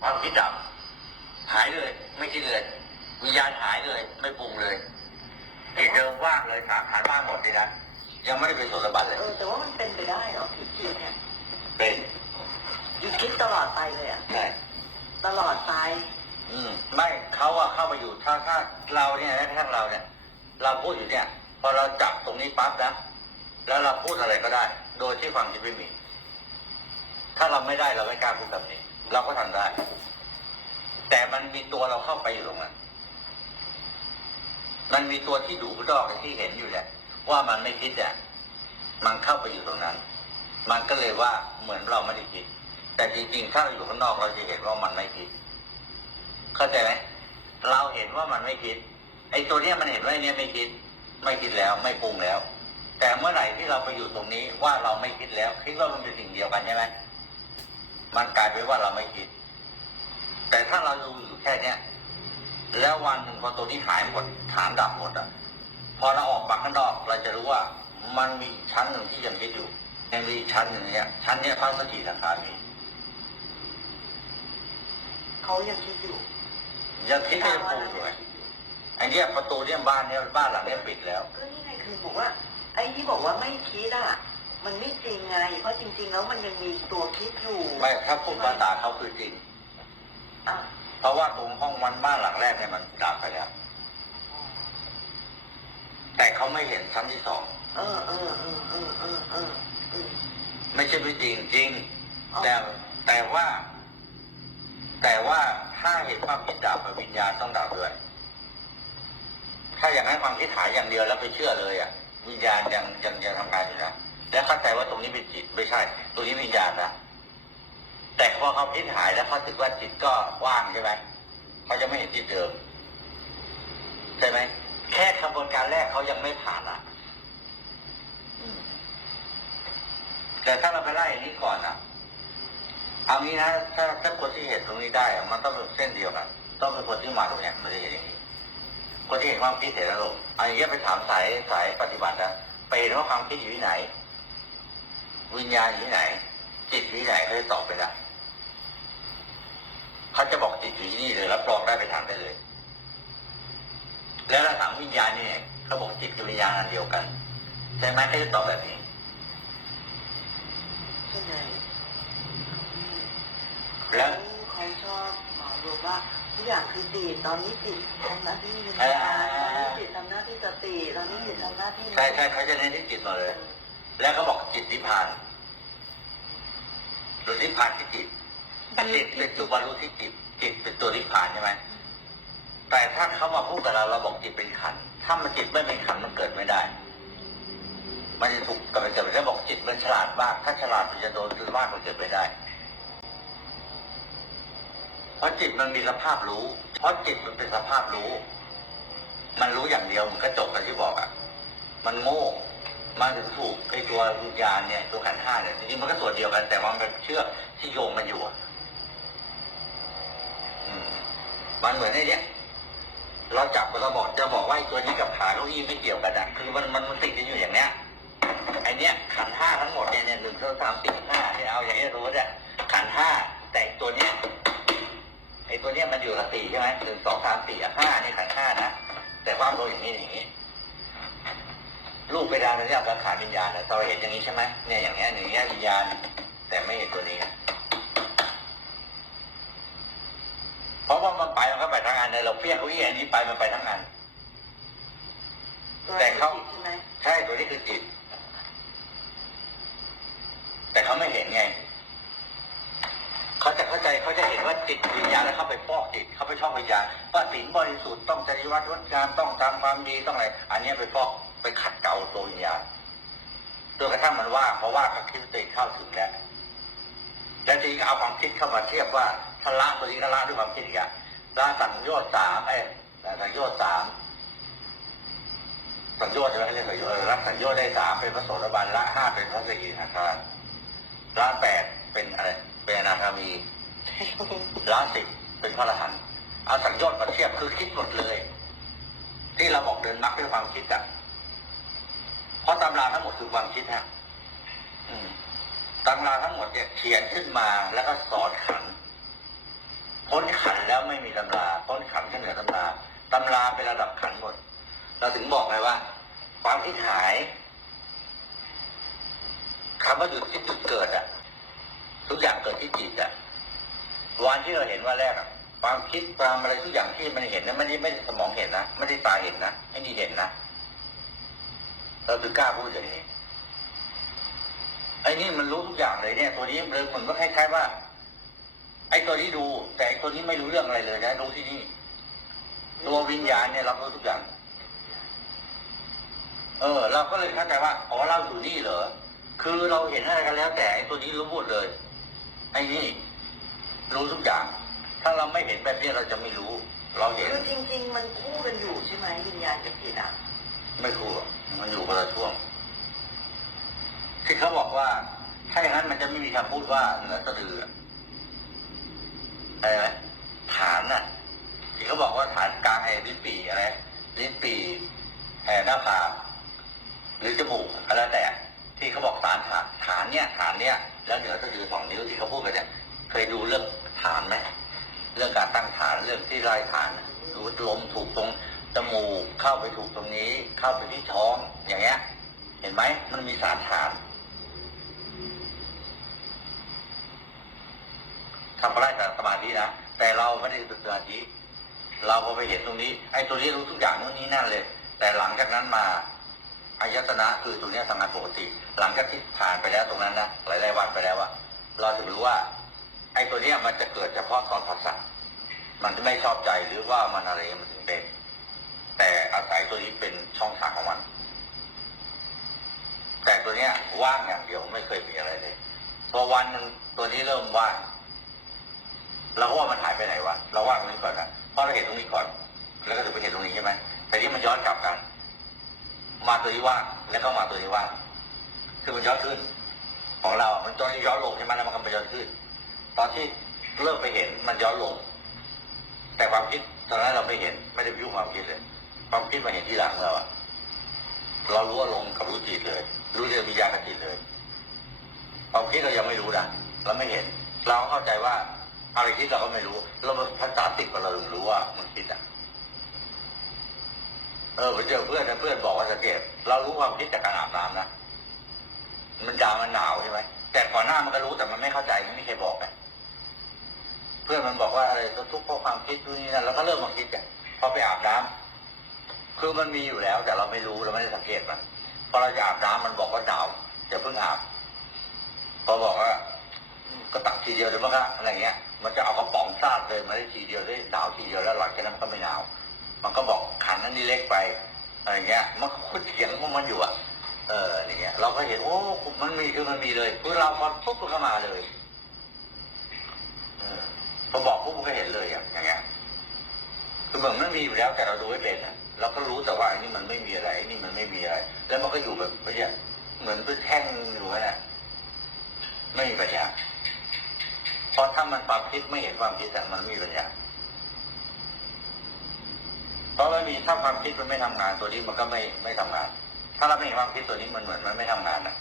ความคิดดับ หายเลย ไม่คิดเลย วิญญาณหายเลย ไม่ปรุงเลยจิตเดิมว่างเลยสามฐานว่างหมดเลยนะยังไม่ได้เป็นโสดาบันเลยเออแต่ว่ามันเป็นไปได้เหรอคิดคิดเนี่ยเป็นหยุดคิดตลอดไปเลยอะใช่ตลอดไป อืม ไม่เขาอะเข้ามาอยู่ถ้าถ้าเราเนี่ยนะถ้าเราเนี่ย เราพูดอยู่เนี่ย พอเราจับตรงนี้ปั๊บนะแล้วเราพูดอะไรก็ได้ โดยที่ฟังจิตไม่มี ถ้าเราไม่ได้เราไม่กล้าพูดแบบนี้ เราก็ทำได้ แต่มันมีตัวเราเข้าไปอยู่ตรงนั้น มันมีตัวที่ดูดอกที่เห็นอยู่แหละว่ามันไม่คิดอะมันเข้าไปอยู่ตรงนั้น มันก็เลยว่าเหมือนเราไม่ได้คิด แต่จริงๆถ้าเราอยู่ข้างนอกเราจะเห็นว่ามันไม่คิด เข้าใจไหมเราเห็นว่ามันไม่คิด ไอ้ตัวเนี้ยมันเห็นว่าไอ้เนี้ยไม่คิด ไม่คิดแล้ว ไม่ปรุงแล้ว แต่เมื่อไหร่ที่เราไปอยู่ตรงนี้ว่าเราไม่คิดแล้วคิดว่ามันเป็นสิ่งเดียวกันใช่ไหม มันกลายเป็นว่าเราไม่คิด แต่ถ้าเราดูอยู่แค่เนี้ยแล้ววันหนึ่งพอตัวนี้หายหมดฐานดับหมดอะ พอเราออกมาข้างนอกเราจะรู้ว่ามันมีอีกชั้นหนึ่งที่ยังคิดอยู่ยังมีอีกชั้นหนึ่งเนี้ยชั้นเนี้ยพระสกิทาคามีเขายังคิดอยู่ยังคิดไม่ได้ปรุงเลยไอ้เนี้ยประตูเนี้ยบ้านเนี้ยบ้านหลังเนี้ยปิดแล้วก็นี่ไงคือบอกว่า ไอ้ที่บอกว่าไม่คิดอะ มันไม่จริงไงเพราะจริง ๆ แล้วมันยังมีตัวคิดอยู่ไม่ถ้าพูดภาษาเขาคือจริง อะเพราะว่าตรงห้องวันบ้านหลังแรกเนี่ยมันดับไปแล้ว แต่เขาไม่เห็นชั้นที่สอง เออเออเออเออเออเออเออไม่ใช่ไม่จริงจริงอ๋อแต่แต่ว่า แต่ว่าถ้าเห็นความคิดดับวิญญาณต้องดับด้วยถ้าอย่างนั้นความคิดหายอย่างเดียวแล้วไปเชื่อเลยอะ วิญญาณยังยังยังทำงานอยู่นะ แล้วเข้าใจว่าตรงนี้เป็นจิตไม่ใช่ ตรงนี้วิญญาณนะแต่พอเขาคิดหายแล้วเขาถือว่าจิตก็ว่างใช่ไหมเขาจะไม่เห็นจิตเดิมใช่ไหมแค่กระบวนการแรกเขายังไม่ผ่านอะแต่ถ้าเราไปไล่อย่างนี้ก่อนอะเอางี้นะถ้าถ้าคนที่เห็นตรงนี้ได้มันต้องเป็นเส้นเดียวกันต้องเป็นคนที่มาตรงเนี้ยมันจะเห็นอย่างนี้คนที่เห็นความคิดเห็นอารมณ์อันนี้ไปถามสายสายปฏิบัตินะไปเห็นว่าความคิดอยู่ที่ไหน วิญญาณอยู่ที่ไหน จิตอยู่ที่ไหนเขาจะตอบไปได้เขาจะบอกจิตอยู่ที่นี่เลยรับรองได้ไปถามได้เลย แล้วเราถามวิญญาณนี่ไงเขาบอกจิตกับวิญญาณอันเดียวกันใช่ไหมเขาจะตอบแบบนี้ใช่ไหมแล้วเขาชอบเหมารวมว่าทุกอย่างคือจิตตอนนี้จิตทำหน้าที่วิญอ่าญาณตอนนี้จิตทำหน้าที่สติตอนนี้จิตทำหน้าที่ใช่ใช่เขาจะเน้นที่จิตหมดเลย แล้วก็บอกจิตนิพพานหรือนิพพานที่จิตจิตเป็นตัวบรรลุที่จิตจิตเป็นตัวนิพพานใช่ไหมแต่ถ้าเขามาพูดกับเราเราบอกจิตเป็นขันธ์ถ้ามันจิตไม่เป็นขันธ์มันเกิดไม่ได้ มันจะถูกกับไปเกิดไม่ได้บอกจิตมันฉลาดมาก ถ้าฉลาดมันจะโดนคือมากมันเกิดไม่ได้ เพราะจิตมันมีสภาพรู้ เพราะจิตมันเป็นสภาพรู้ มันรู้อย่างเดียวมันก็จบกันที่บอกอะ มันโง่ มันถึงถูกไอ้ตัววิญญาณเนี่ยตัวขันห้าเนี่ยจริงๆมันก็ส่วนเดียวกัน แต่ว่ามันเชื่อที่โยงมันอยู่อะมันเหมือนไอ้เนี่ยเราจับเราบอกจะบอกว่าไอ้ตัวนี้กับขาเก้าอี้ไม่เกี่ยวกันนะคือมันมันมันติดกันอยู่อย่างเนี้ยไอ้เนี้ยขันห้าทั้งหมดเนี่ยเนี่ยหนึ่งสองสามสี่ห้าที่เอาอย่างนี้ยรู้เนี่ยขันห้าแต่ตัวเนี้ยไอ้ตัวเนี้ยมันอยู่ละสี่ใช่ไหมหนึ่งสองสามสี่ห้านี่ขันห้านะแต่ความรู้อย่างนี้อย่างนี้ รูปเวลาเราเรียกสังขารวิญญาณนะเราเห็นอย่างนี้ใช่ไหมเนี่ยอย่างเงี้ยอย่างเงี้ยวิญญาณ แต่ไม่เห็นตัวนี้ไงเพราะว่ามันไปมันก็ไปทั้งอันเลยเราเพี้ยงเก้าอี้อันนี้ไปมันไปทั้งอันตัวแต่เขาจิตใช่ไหมใช่ตัวนี้คือจิต แต่เขาไม่เห็นไงเขาจะเข้าใจเขาจะเห็นว่าจิตวิญญาณแล้วเขาไปฟอกจิตเขาไปชอบวิญญาณว่าศีลบริสุทธิ์ต้องจริยวัตรงดงามต้องทำความดีต้องอะไรอันเนี้ยไปฟอก ไปขัดเกลาตัววิญญาณจนกระทั่งมันว่าเพราะว่าเขาคิดตัวเองเข้าถึงแล้วแล้วทีก็เอาความคิดเข้ามาเทียบว่าถ้าละตัวนี้ก็ละด้วยความคิดอีกอะละสังโยชน์สามเอ้สังโยชน์สามสัญญาใช่ไหมเรียกสัญญารับสัญญาได้สามเป็นพระโสดาบันละห้าเป็นพระสกิทาคารละแปดเป็นอะไรเป็นอนาคามีละสิบเป็นพระอรหันต์เอาสัญญามาเทียบคือคิดหมดเลย ที่เราบอกเดินมักด้วยความคิดอะ เพราะตำราทั้งหมดคือความคิดฮะตำราทั้งหมดเนี่ยเขียนขึ้นมาแล้วก็สอนขันพ้นขันแล้วไม่มีตำราพ้นขันก็เหนือตำราตำราเป็นระดับขันหมด เราถึงบอกไงว่า ความคิดหายคำว่าหยุดที่จุดเกิดอะทุกอย่างเกิดที่จิตอะวันที่เราเห็นว่าแรกอะความคิดความอะไรทุกอย่างที่มันเห็นนะไม่ได้ไม่ได้สมองเห็นนะไม่ได้ตาเห็นนะไม่ได้เห็นนะ เราถึงกล้าพูดอย่างนี้ไอ้นี่มันรู้ทุกอย่างเลยเนี่ย ตัวนี้มันเหมือนก็คล้ายๆว่า ไอ้ตัวนี้ดู แต่ไอ้ตัวนี้ไม่รู้เรื่องอะไรเลยนะรู้ที่นี่ ตัววิญญาณเนี่ยรับรู้ทุกอย่าง เออ เราก็เลยเข้าใจว่าอ๋อเราอยู่นี่เหรอคือเราเห็นอะไรกันแล้ว แต่ไอ้ตัวนี้รู้หมดเลย ไอ้นี่ รู้ทุกอย่าง ถ้าเราไม่เห็นแบบนี้เราจะไม่รู้ เราเห็นคือจริง ๆ มันคู่กันอยู่ใช่ไหมวิญญาณกับจิตอะ ไม่คู่หรอกมันอยู่คนละช่วง ที่เขาบอกว่าถ้าอย่างนั้นมันจะไม่มีคำพูดว่าเหนือสะดืออะไรไหมฐานน่ะ ที่เขาบอกว่าฐานกลางไอ้ลิ้นปีอะไรลิ้นปีแห่หน้าผากหรือจมูกอะไรแล้วแต่ ที่เขาบอกฐานฐานฐานเนี่ยฐานเนี่ยแล้วเหนือสะดือสองนิ้วที่เขาพูดกันเนี่ยเคยดูเรื่องฐานไหมเรื่องการตั้งฐานเรื่องที่ไล่ฐานดูลมถูกตรง จมูกเข้าไปถูกตรงนี้ เข้าไปที่ท้องอย่างเงี้ย เห็นไหมมันมีสารฐานทำพระราชสมาธินะแต่เราไม่ได้ฝึกสมาธิเราพอไปเห็นตรงนี้ ไอ้ตัวนี้รู้ทุกอย่างนู่นนี่นั่นเลย แต่หลังจากนั้นมาอายตนะคือตัวเนี้ยทำงานปกติ หลังจากที่ผ่านไปแล้วตรงนั้นนะหลายๆวันไปแล้วอะเราถึงรู้ว่า ไอ้ตัวเนี้ยมันจะเกิดเฉพาะตอนผัสสะมันจะไม่ชอบใจหรือว่ามันอะไรมันถึงเป็น แต่อาศัยตัวนี้เป็นช่องทางของมัน แต่ตัวเนี้ยว่างอย่างเดียวไม่เคยมีอะไรเลยพอวันหนึ่งตัวนี้เริ่มว่างเราก็ว่ามันหายไปไหนวะเราว่างตรงนี้ก่อนนะเพราะเราเห็นตรงนี้ก่อน แล้วก็ถึงไปเห็นตรงนี้ใช่ไหมแต่นี่มันย้อนกลับกัน มาตัวนี้ว่างแล้วก็มาตัวนี้ว่างคือมันย้อนขึ้น ของเรา มันตอนนี้ย้อนลงใช่ไหมแล้วมันก็ไปย้อนขึ้น ตอนที่เริ่มไปเห็นมันย้อนลง แต่ความคิดตอนนั้นเราไม่เห็นไม่ได้ไปยุ่งความคิดเลย ความคิดมาเห็นที่หลังเราอะเรารู้ว่าลงกับรู้จิตเลย รู้เรื่องวิญญากจิตเลยความคิดเรายังไม่รู้นะเราไม่เห็น เราเข้าใจว่าอะไรคิดเราก็ไม่รู้ เราภาษาติดกับเราถึงรู้ว่ามันคิดอะ เออไปเจอเพื่อนนะเพื่อนบอกว่าสังเกตเรารู้ความคิดจากการอาบน้ำนะมันยามันหนาวใช่ไหมแต่ก่อนหน้ามันก็รู้แต่มันไม่เข้าใจมันไม่เคยบอกไงเพื่อนมันบอกว่าอะไรทุกข์เพราะความคิดนู่นนี่นั่นแล้วก็เริ่มมาคิดอะพอไปอาบน้ำ คือมันมีอยู่แล้ว แต่เราไม่รู้เราไม่ได้สังเกตมันพอเราจะอาบน้ำมันบอกว่าหนาวอย่าเพิ่งอาบพอบอกว่าก็ตักทีเดียวเดี๋ยวมันก็อะไรเงี้ย มันจะเอากระป๋องซาดเลยมาได้ทีเดียวได้หนาวทีเดียวแล้วหลังจากนั้นมันก็ไม่หนาว มันก็บอกขันนั้นนี่เล็กไปอะไรเงี้ย มันก็คุยเถียงของมันอยู่อะ เอออย่างเงี้ย เราก็เห็นโอ้มันมีคือมันมีเลยคือเราพอปุ๊บมันก็มาเลยพอบอกปุ๊บมันก็เห็นเลยอะอย่างเงี้ยคือเหมือนมันมีอยู่แล้วแต่เราดูไม่เป็นอะ เราก็รู้แต่ว่าอันนี้มันไม่มีอะไรอันนี้มันไม่มีอะไร แล้วมันก็อยู่แบบไม่ใช่เหมือนเป็นแท่งอยู่นั่นแหละไม่มีปัญญาเพราะถ้ามันความคิดไม่เห็นความคิดแต่มันไม่มีปัญญาเพราะมันมีถ้าความคิดมันไม่ทำงานตัวนี้มันก็ไม่ไม่ทำงาน ถ้าเราไม่เห็นความคิดตัวนี้มันเหมือนมันไม่ทำงานนะ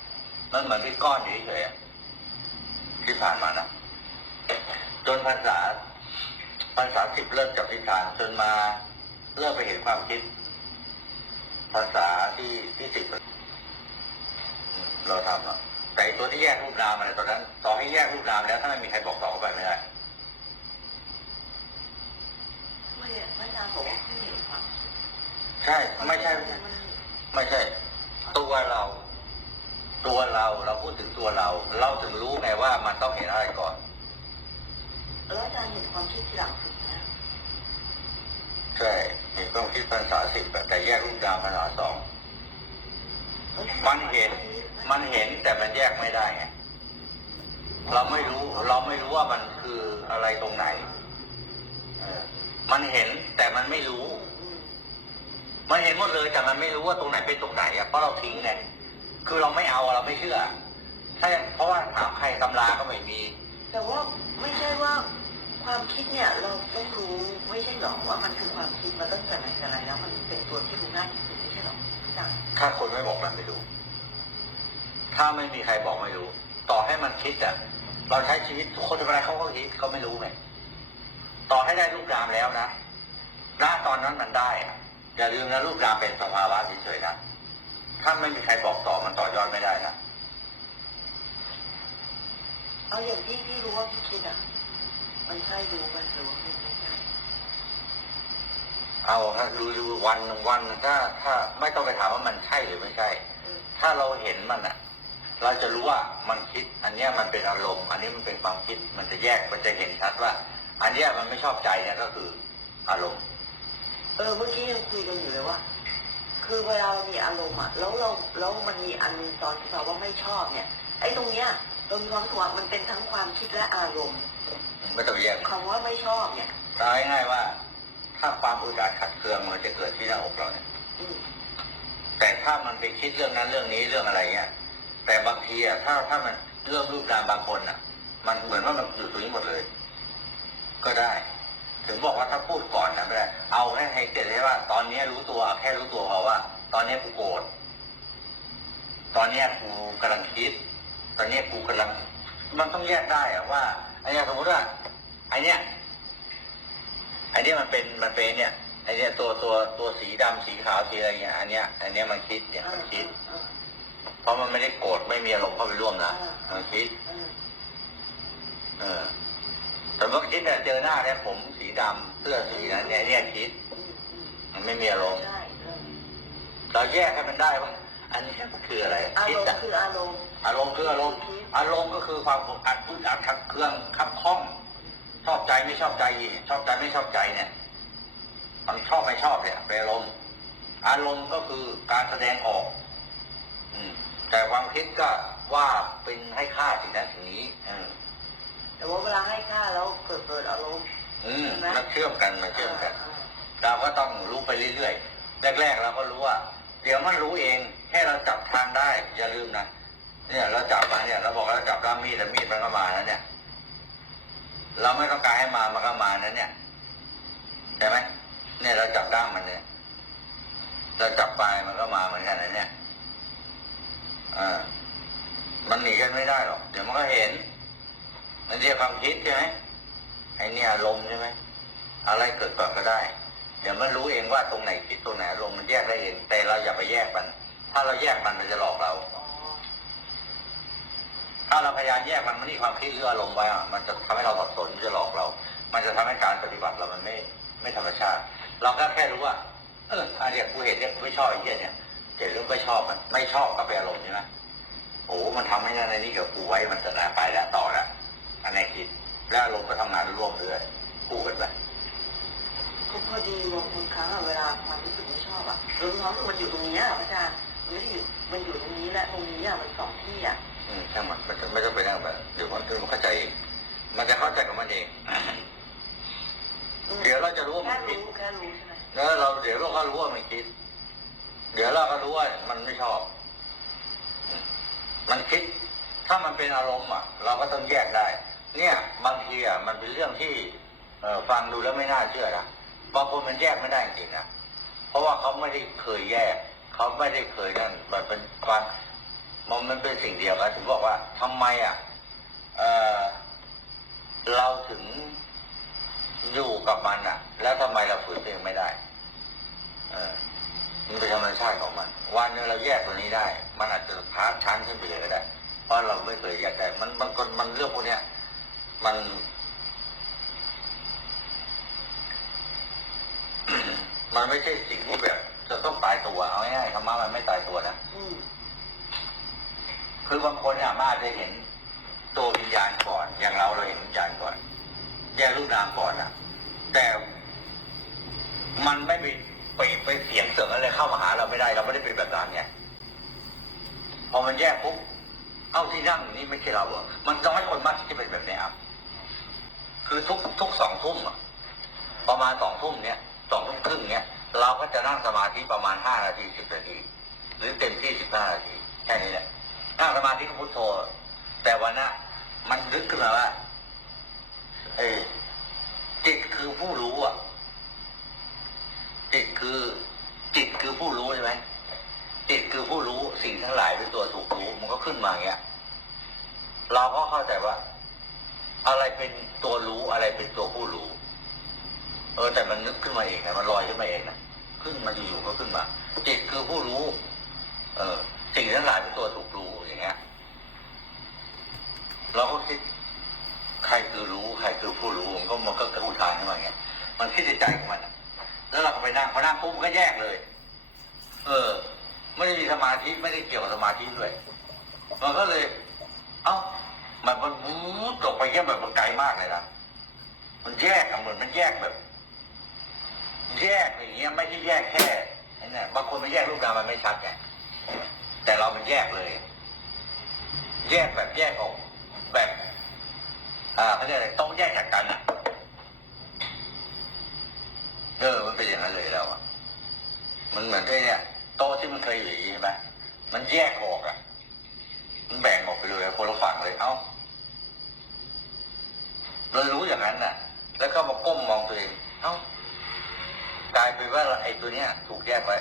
มันเหมือนเป็นก้อนอยู่เฉยๆที่ผ่านมานะจนภาษาภาษาสิบเริ่มจากทิฏฐานจนมา เริ่มไปเห็นความคิด ภาษาที่ที่สิบเราทำอะแต่ไอ้ตัวที่แยกรูปนามอะไรตอนนั้นต่อให้แยกรูปนามแล้วถ้าไม่มีใครบอกต่อเข้าไปไม่ได้ไม่ไม่นานบอกว่าไม่เห็นความใช่ไม่ใช่มันไม่ใช่ ตัวเรา ตัวเราเราพูดถึงตัวเรา เราถึงรู้ไงว่ามันต้องเห็นอะไรก่อนแล้วอาจารย์เห็นความคิดทีหลังสุดนะใช่ เห็นต้องคิดภาษาสิบแต่แยกรูปนามภาษาสองมันเห็น มันเห็นแต่มันแยกไม่ได้ไงเราไม่รู้ เราไม่รู้ว่ามันคืออะไรตรงไหนเออมันเห็นแต่มันไม่รู้อืมมันเห็นหมดเลยแต่มันไม่รู้ว่าตรงไหนเป็นตรงไหนอะเพราะเราทิ้งไงคือเราไม่เอาเราไม่เชื่อถ้าเพราะว่าถามใครตำราก็ไม่มี แต่ว่าไม่ใช่ว่า ความคิดเนี่ยเราต้องรู้ไม่ใช่หรอกว่ามันคือความคิดมาตั้งแต่ไหนแต่ไรแล้ว มันเป็นตัวที่รู้ง่ายที่สุดไม่ใช่หรอกอาจารย์ถ้าคนไม่บอกมันไม่รู้ ถ้าไม่มีใครบอกไม่รู้ ต่อให้มันคิดอะเราใช้ชีวิตทุกคนเป็นอะไรเขาก็คิดเขาไม่รู้ไงต่อให้ได้รูปนามแล้วนะณตอนนั้นมันได้อะอย่าลืมนะรูปนามเป็นสภาวะเฉยๆนะถ้าไม่มีใครบอกต่อมันต่อยอดไม่ได้นะเอาอย่างที่พี่รู้ว่าพี่คิดอะ มันใช่รู้มันรู้ว่ามันไม่ใช่เอาถ้าดูดูวันหนึ่งวันหนึ่งถ้า ถ้าไม่ต้องไปถามว่ามันใช่หรือไม่ใช่เออถ้าเราเห็นมันอะ เราจะรู้ว่ามันคิด อันเนี้ยมันเป็นอารมณ์ อันนี้มันเป็นความคิด มันจะแยกมันจะเห็นชัดว่า อันเนี้ยมันไม่ชอบใจเนี่ยก็คืออารมณ์ เออเมื่อกี้ยังคุยกันอยู่เลยว่าคือเวลาเรามีอารมณ์อะแล้วเราแล้วมันมีอันหนึงตอนที่เราว่าไม่ชอบเนี่ยไอ้ตรงเนี้ย เรามีความรู้สึกว่ามันเป็นทั้งความคิดและอารมณ์ไม่ต้องแยกคำว่าไม่ชอบเนี่ยเอาง่ายว่า ถ้าความอึดอัดขัดเคืองมันจะเกิดที่หน้าอกเราเนี่ยแต่ถ้ามันไปคิดเรื่องนั้นเรื่องนี้เรื่องอะไรเงี้ยแต่บางทีอะถ้าถ้ามันเรื่องรูปนามบางคนอะ มันเหมือนว่ามันอยู่ตรงนี้หมดเลย ก็ได้ ถึงบอกว่าถ้าพูดก่อนนะไม่ได้เอาให้ให้เสร็จเลยว่า ตอนนี้รู้ตัวแค่รู้ตัวพอว่า ตอนนี้กูโกรธตอนนี้กูกำลังคิด ตอนนี้กูกำลัง มันต้องแยกได้อะว่าไอ้เนี่ยสมมติว่าไอ้เนี่ยไอ้เนี่ยมันเป็นมันเป็นเนี่ยไอ้เนี่ยตัวตัวตัวสีดำสีขาวสีอะไรเงี้ยอันเนี้ยอันเนี้ยมันคิดเนี่ยมันคิดเออเพราะมันไม่ได้โกรธไม่มีอารมณ์เข้าไปร่วมนะอ่ามันคิดเออเออแต่เมื่อคิดเนี่ยเจอหน้าเนี่ยผมสีดำเสื้อสีนั้นเนี่ยเนี่ยคิดอืมอืมมันไม่มีอารมณ์ใช่เออเราแยกให้มันได้ว่า อันนี้มันคืออะไรอาคิดรมอะณ์คืออารมณ์อารมณ์คืออารมณ์อารมณ์ก็คือความกดอัดพูดอัดขัดเครื่องขับข้อง ชอบใจไม่ชอบใจ ชอบใจไม่ชอบใจเนี่ยมันชอบไม่ชอบเนี่ยเป็นอารมณ์อารมณ์ก็คือการแสดงออก อืม แต่ความคิดก็ว่าเป็นให้ค่าสิ่งนั้นสิ่งนี้ อืมแต่ว่าเวลาให้ค่าแล้วเกิดเกิดอารมณ์อืมใช่ไหมมันเชื่อมกันมันเชื่อมกันอ่าเราก็ต้องรู้ไปเรื่อยๆแรกๆเราก็รู้ว่า เดี๋ยวมันรู้เอง แค่เราจับทางได้ อย่าลืมนะเนี่ยเราจับมาเนี่ยเราบอกเราจับด้ามมีดแต่มีดมันก็มาแล้วเนี่ย เราไม่ต้องการให้มามันก็มานั้นเนี่ยใช่ไหมเนี่ยเราจับด้ามมันเนี่ยเราจับปลายมันก็มาเหมือนกันนะเนี่ยอ่ามันหนีกันไม่ได้หรอกเดี๋ยวมันก็เห็นมันเรียกความคิดใช่ไหมไอ้เนี่ยอารมณ์ใช่ไหมอะไรเกิดก่อนก็ได้ เดี๋ยวมันรู้เองว่าตรงไหนคิดตรงไหนลงมันแยกได้เองแต่เราอย่าไปแยกมัน ถ้าเราแยกมันมันจะหลอกเราอ๋อถ้าเราพยายามแยกมันมันนี่ความคิดหรืออารมณ์ไว้อะมันจะทำให้เราสับสนมันจะหลอกเรา มันจะทำให้การปฏิบัติเรามันไม่ไม่ธรรมชาติ เราก็แค่รู้ว่า เอออันเนี้ยกูเห็นเนี่ยกูไม่ชอบไอ้เหี้ยเนี่ยเห็นหรือไม่ชอบมัน ไม่ชอบก็เป็นอารมณ์ใช่ไหมโอ้โหมันทำให้นั่นในนี้กับกูไว้มันจะนาไปแล้วต่อแล้วอันนี้คิดแล้วอารมณ์ก็ทำงานร่วมด้วยคู่กันไปก็พอดีบางคนครั้งอะเวลาความรู้สึกไม่ชอบอะเรารู้ความรู้สึกมันอยู่ตรงเนี้ย เดี๋ยวเราก็รู้ว่ามันไม่ชอบ มันคิด ถ้ามันเป็นอารมณ์อะ เราก็ต้องแยกได้ เนี่ย บางทีอะมันเป็นเรื่องที่เออฟังดูแล้วไม่น่าเชื่อนะบางคนมันแยกไม่ได้จริงนะเพราะว่าเขาไม่ได้เคยแยก เขาไม่ได้เคยนั่นมันเป็นความมันมันเป็นสิ่งเดียวกันถึงบอกว่าทำไมอะเออเราถึงอยู่กับมันอะ แล้วทำไมเราฝืนตัวเองไม่ได้ เออ มันเป็นธรรมชาติของมัน วันหนึงเราแยกตัวนี้ได้ มันอาจจะพาร์ทชั้นขึ้นไปเลยก็ได้ เพราะเราไม่เคยแยกได้มันบางคนมันเรื่องพวกเนี้ยมัน มันไม่ใช่สิ่งที่แบบ จะต้องตายตัวเอาง่ายๆธรรมะมันไม่ตายตัวนะอืมคือบางคนเนี่ยอาจจะเห็นตัววิญญาณก่อน อย่างเราเราเห็นวิญญาณก่อน แยกรูปนามก่อนนะแต่มันไม่ไป ไปไปเสียงเสริงอะไรเข้ามาหาเราไม่ได้เราไม่ได้เป็นแบบนั้นไงพอมันแยกปุ๊บเอ้าที่นั่งอยู่นี่ไม่ใช่เราเหรอมันน้อยคนมากที่จะเป็นแบบนี้ครับคือทุกทุกสองทุ่มอะประมาณสองทุ่มเนี้ยสองทุ่มครึ่งเนี้ยเราก็จะนั่งสมาธิประมาณห้านาทีสิบนาทีหรือเต็มที่สิบห้านาทีแค่นี้แหละนั่งสมาธิกับพุทโธ แต่วันน่ะมันนึกขึ้นมาว่าเออจิตคือผู้รู้อะ จิตคือจิตคือผู้รู้ใช่ไหมจิตคือผู้รู้สิ่งทั้งหลายเป็นตัวถูกรู้มันก็ขึ้นมาอย่างเงี้ย เราก็เข้าใจว่า อะไรเป็นตัวรู้อะไรเป็นตัวผู้รู้ เออ แต่มันนึกขึ้นมาเองนะมันลอยขึ้นมาเองนะขึ้นมาอยู่ๆก็ขึ้นมา จิตคือผู้รู้ เออสิ่งทั้งหลายเป็นตัวถูกรู้อย่างเงี้ย เราก็คิดใครคือรู้ ใครคือผู้รู้มันก็มันก็กระอุทานขึ้นมาอย่างเงี้ยมันคิดในใจของมันอะ นั่งพอนั่งปุ๊บมันก็แยกเลย เออ ไม่ได้มีสมาธิไม่ได้เกี่ยวกับสมาธิด้วยมันก็เลย เอ้ามันมันวูบตกไปแค่แบบมันไกลมากเลยนะมันแยกอะเหมือนมันแยกแบบ แยกอย่างเงี้ย ไม่ใช่แยกแค่นี่บางคนมันแยกรูปนามมันไม่ชัดไงแต่เรามันแยกเลย แยกแบบแยกออกแบบ อ่าเขาเรียกอะไรต้องแยกจากกันอะ เออมันเป็นอย่างนั้นเลยแล้วอะมันเหมือนไอ้เนี่ยโต๊ะที่มันเคยอยู่อย่างนี้ใช่ไหมมันแยกออกอะ มันแบ่งออกไปเลยคนละฝั่งเลย เอ้าเรารู้อย่างนั้นน่ะ แล้วก็มาก้มมองตัวเอง เอ้ากลายเป็นว่าไอ้ตัวเนี้ย ถูกแยกไว้